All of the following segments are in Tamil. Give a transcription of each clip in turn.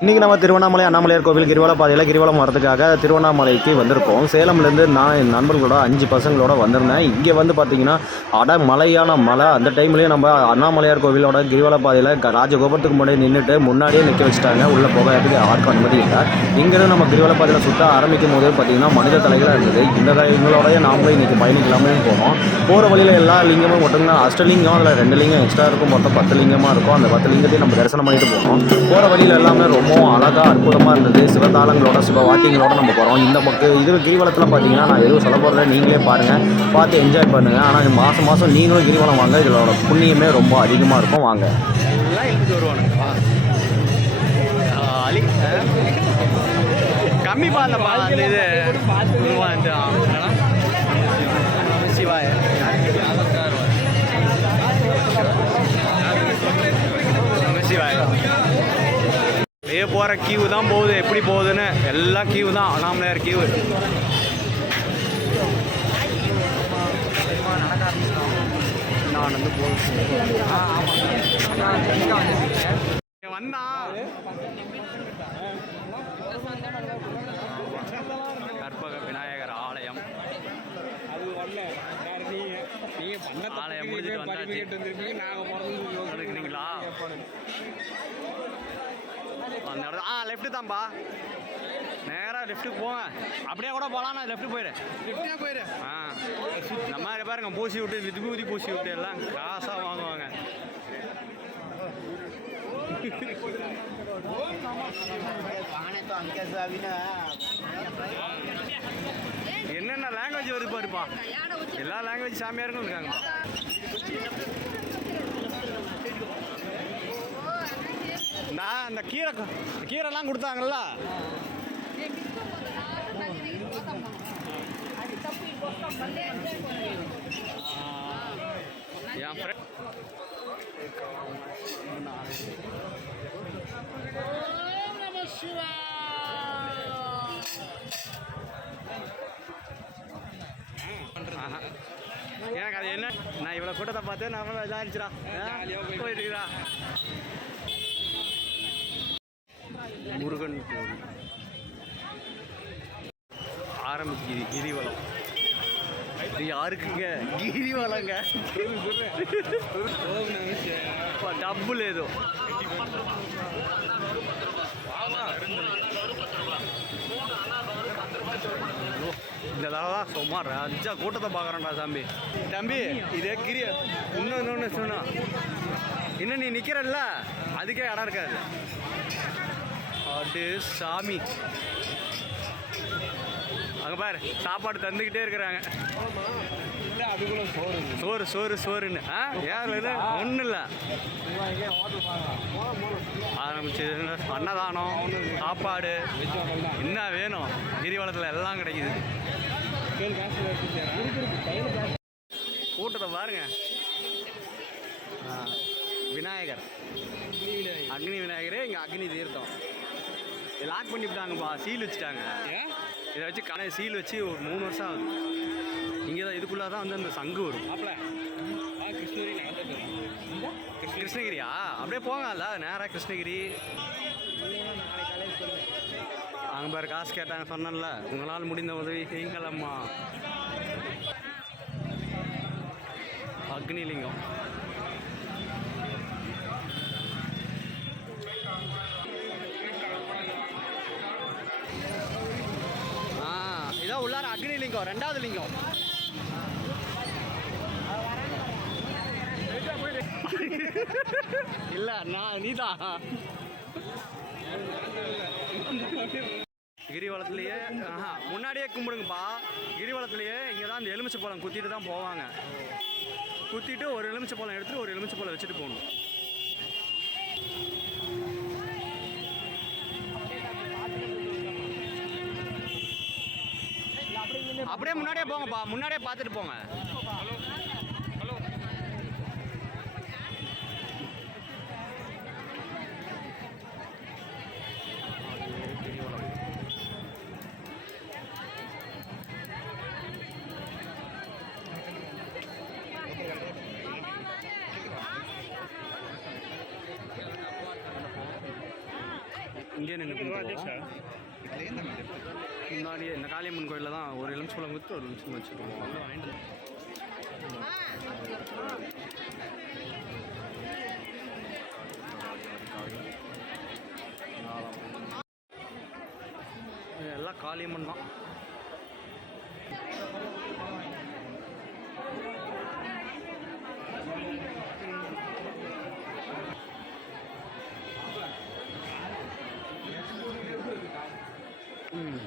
இன்றைக்கி நம்ம திருவண்ணாமலை அண்ணாமலையார் கோவில் கிரிவல பாதையில் கிரிவலம் வரதுக்காக திருவண்ணாமலைக்கு வந்திருக்கோம். சேலம்லேருந்து நான் என் நண்பர்களோட அஞ்சு பசங்களோட வந்திருந்தேன். இங்கே வந்து பார்த்தீங்கன்னா அட மலையான மலை. அந்த டைம்லேயும் நம்ம அண்ணாமலையார் கோவிலோட கிரிவல பாதையில் க- ராஜகோபுரத்துக்கு முன்னாடி நின்றுட்டு முன்னாடியே நிற்க வச்சுட்டாங்க. உள்ளே போகிறதுக்கு யாருக்கும் அனுமதி இல்லை. இங்கேருந்து நம்ம கிரிவல பாதையில் சுற்ற ஆரம்பிக்கும் போதே பார்த்தீங்கன்னா மனித தலைகளாக இருந்தது. இந்த த- இவங்களோடய நாமளும் இன்றைக்கி பயணிக்கலாமே போனோம். போகிற வழியில் எல்லா லிங்கமும் மட்டும்தான். அஷ்டலிங்கம் அதில் ரெண்டு லிங்கம் எக்ஸ்ட்ரா இருக்கும். மொத்தம் பத்து லிங்கமாக இருக்கும். அந்த பத்து லிங்கத்தையும் நம்ம தரிசனம் பண்ணிட்டு போனோம். போகிற வழியில் எல்லாமே ரொம்ப இடமும் அழகாக அற்புதமாக இருந்தது. சிவதாளங்களோட சிவ வாக்கியங்களோட நம்ம போகிறோம் இந்த பக்கம் இது கிரிவலத்தில் பார்த்தீங்கன்னா நான் எதுவும் சொல்ல போகிறத நீங்களே பாருங்கள் பார்த்து என்ஜாய் பண்ணுங்கள் ஆனால் மாதம் மாதம் நீங்களும் கிரிவலம் வாங்க. இதோட புண்ணியமே ரொம்ப அதிகமாக இருக்கும். வாங்க. கம்மி பார்த்தப்பா அந்த இது சிவாய. போகிற கியூ தான் போகுது. எப்படி போகுதுன்னு எல்லாம் கியூ தான். அண்ணாமலையார் கியூ நான் வந்து. கற்பக விநாயகர் ஆலயம். ஆலயம் முடிஞ்சிட்டு வந்தாச்சு. வந்திருப்பீங்க நாங்க பிறந்து எடுக்கிறீங்களா அந்த இடத்துல ஆ லெஃப்ட் தான்ப்பா நேராக லெஃப்ட்டுக்கு போங்க. அப்படியே கூட போகலாம் நான் லெஃப்ட் போயிடு கிட்டே போயிரு. ஆ இந்த மாதிரி பாருங்க பூசி விட்டு விபூதி பூசி விட்டு எல்லாம் காசாக வாங்குவாங்க. என்னென்ன லாங்குவேஜ் வருது பாருப்பா. எல்லா லாங்குவேஜ் சாமியாருங்களும் இருக்காங்கப்பா. நான் அந்த கீரை கீரைலாம் கொடுத்தாங்கல்ல? என் ஃப்ரெண்ட் ஆஹா. எனக்கு அது என்ன? நான் இவ்வளோ கூட்டத்தை பார்த்து நான் இதாகிடுச்சுடா போயிட்டுக்கிறா கோவில் ஆரம்பிக்குது கிரிவலம். இது யாருக்குங்க? கிரிவலங்க. டபுள் ஏதோ. இந்த தடவை சும்மா ரஜா கூட்டத்தை பார்க்குறேன்டா தம்பி தம்பி இதே கிரிய இன்னும் இன்னொன்று சொன்னா. இன்னும் நீ நிற்கிறல்ல அதுக்கே இடம் இருக்காது. அடு சாமி. அங்கே பாரு சாப்பாடு தந்துக்கிட்டே இருக்கிறாங்க. சோறு சோறு சோறுன்னு. ஆ? யார் இது? ஒன்றும் இல்லை. ஆரம்பிச்சு அன்னதானம் சாப்பாடு. என்ன வேணும்? கிரிவலத்தில் எல்லாம் கிடைக்குது. கூட்டத்தை பாருங்க. விநாயகர். அக்னி விநாயகரே இங்கே அக்னி தீர்த்தம். லாக் பண்ணிவிட்டாங்கப்பா சீல் வச்சுட்டாங்க. இதை வச்சு கணை சீல் வச்சு ஒரு மூணு வருஷம் ஆகுது. இங்கே தான் இதுக்குள்ளே தான் வந்து அந்த சங்கு வரும். கிருஷ்ணகிரியா? அப்படியே போங்கல்ல நேராக கிருஷ்ணகிரி. அங்கே பாரு காசு கேட்டாங்க சொன்னேன்ல. உங்களால் முடிந்த உதவி செய்யுங்களம்மா அக்னிலிங்கம். இதான் உள்ளார அக்னிலிங்கம் ரெண்டாவது லிங்கம். இல்ல நான் நீதான். கிரிவலத்துலேயே ஆஹா முன்னாடியே கும்பிடுங்கப்பா. கிரிவலத்துலேயே இங்கே தான் இந்த எலுமிச்சை பழம் குத்திட்டு தான் போவாங்க. குத்திட்டு ஒரு எலுமிச்சை பழம் எடுத்துட்டு ஒரு எலுமிச்சை பழம் வச்சுட்டு போகணும். அப்படியே முன்னாடியே போங்கப்பா முன்னாடியே பார்த்துட்டு போங்க. இங்கே நின்று முன்னாடியே இந்த காளியம்மன் கோயிலில் தான் ஒரு எலுமிச்சம்பழம் கொடுத்து ஒரு எலுமிச்சு வச்சுருக்கோம் வந்து வாங்கிட்டு எல்லாம் காளியம்மன் தான் ம்.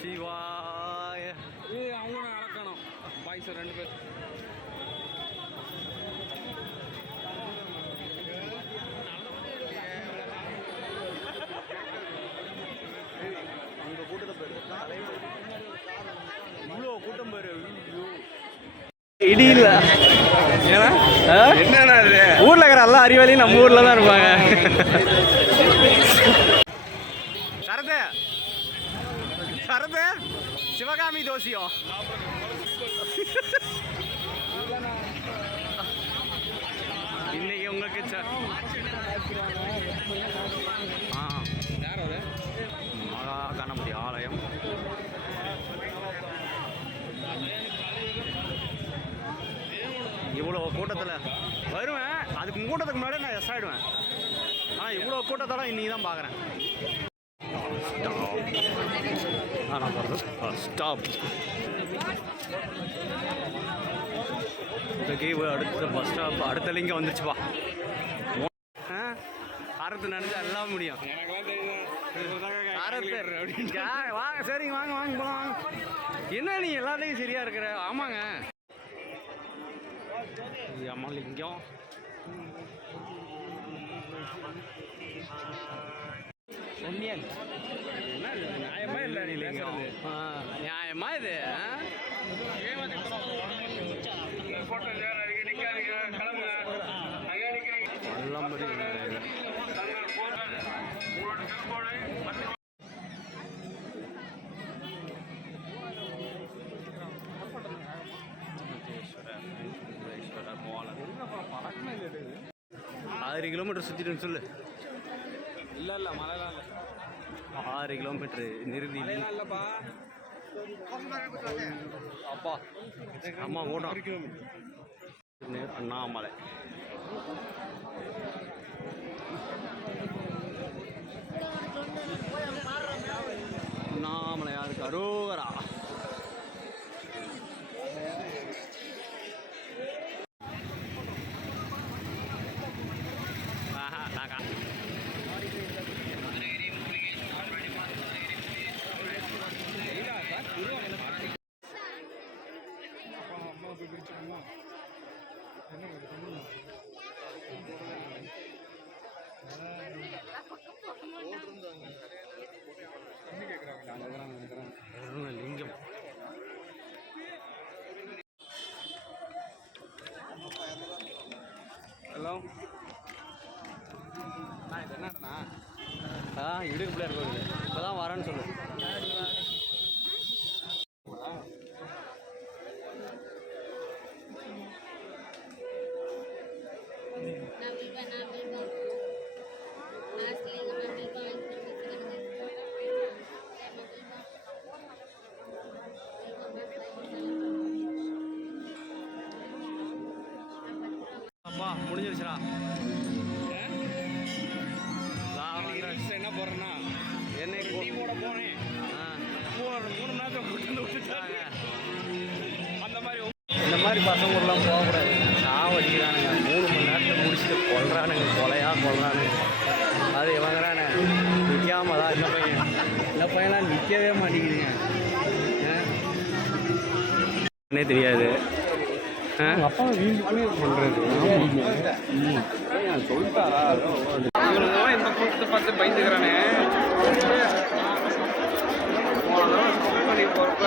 சிவாய இது அவங்களும் அளக்கணும் பாய்ஸ் ரெண்டு பேர். அங்கே கூட்டத்தை போயிரு இவ்வளோ கூட்டம் போயிரு இடி இல்ல என்னண்ணா இது? ஊர்ல இருக்கிற எல்லா அறிவாளியும் நம்ம ஊர்ல தான் இருப்பாங்க. சிவகாமி தோசியம் இன்னைக்கு உங்களுக்கு ஆ. யார் மகா கணபதி ஆலயம். இவ்வளோ கூட்டத்தில் வருவேன். அதுக்கு கூட்டத்துக்கு முன்னாடியே நான் எஸ் ஆகிடுவேன் ஆனால் இவ்வளோ கூட்டத்தோட இன்னைக்கு தான் பார்க்குறேன் ஸ்டாப் ஆனால் போகிறது ஸ்டாப் இந்த கீவு அடுத்த பஸ் ஸ்டாப் அடுத்த லிங்க் வந்துச்சுப்பா ஆரத்து அறுத்து நினச்சா எல்லாம் முடியும் வாங்க சரிங்க வாங்க வாங்க போகலாம் என்ன நீ எல்லாத்தையும் சரியா இருக்கிற ஆமாங்க அம்மா லிங்கம் இது? நியாயமா இல்லை நீ பேசுறது நியாயமா இது. ஆறு கிலோமீட்டர் சுற்றிட்டு சொல்லு. இல்லை இல்லை மழைலாம் இல்லை. ஆறு கிலோமீட்டர் நிறுதி அப்பா அம்மா கூட்டம் அண்ணாமலை அண்ணாமலை. யாருக்கு அரோகரா ஆஹா, தாக்கா. லிங்கம் ஹலோ இது என்னண்ணா ஆ இடுக்கு பிள்ளையார் கோவில் இப்போ தான் வரேன்னு சொல்லு. முடிஞ்சிருச்சுடா. நெக்ஸ்ட் என்ன போடுறேன்னா என்னை டீ போட போனேன். ஆ. மூணு மூணு மணி நேரத்தில் கூட்டு வந்து விட்டுட்டாங்க அந்த மாதிரி இந்த மாதிரி பசங்க ஊர்லாம் போகக்கூடாது சாவடிக்கிறானுங்க மூணு மணி நேரத்தில் முடிச்சுட்டு கொல்றானுங்க. கொலையா கொல்றானுங்க. அது இவங்கிறானே. நிற்காம தான் இந்த பையன். இந்த பையன்லாம் நிற்கவே மாட்டேங்குதுங்க. என்னே தெரியாது. அப்பா சொல்லிட்டாரா இந்த கூட்டத்தை பார்த்து பயந்துக்கிறானே போன தடவை பண்ணி போகிறப்ப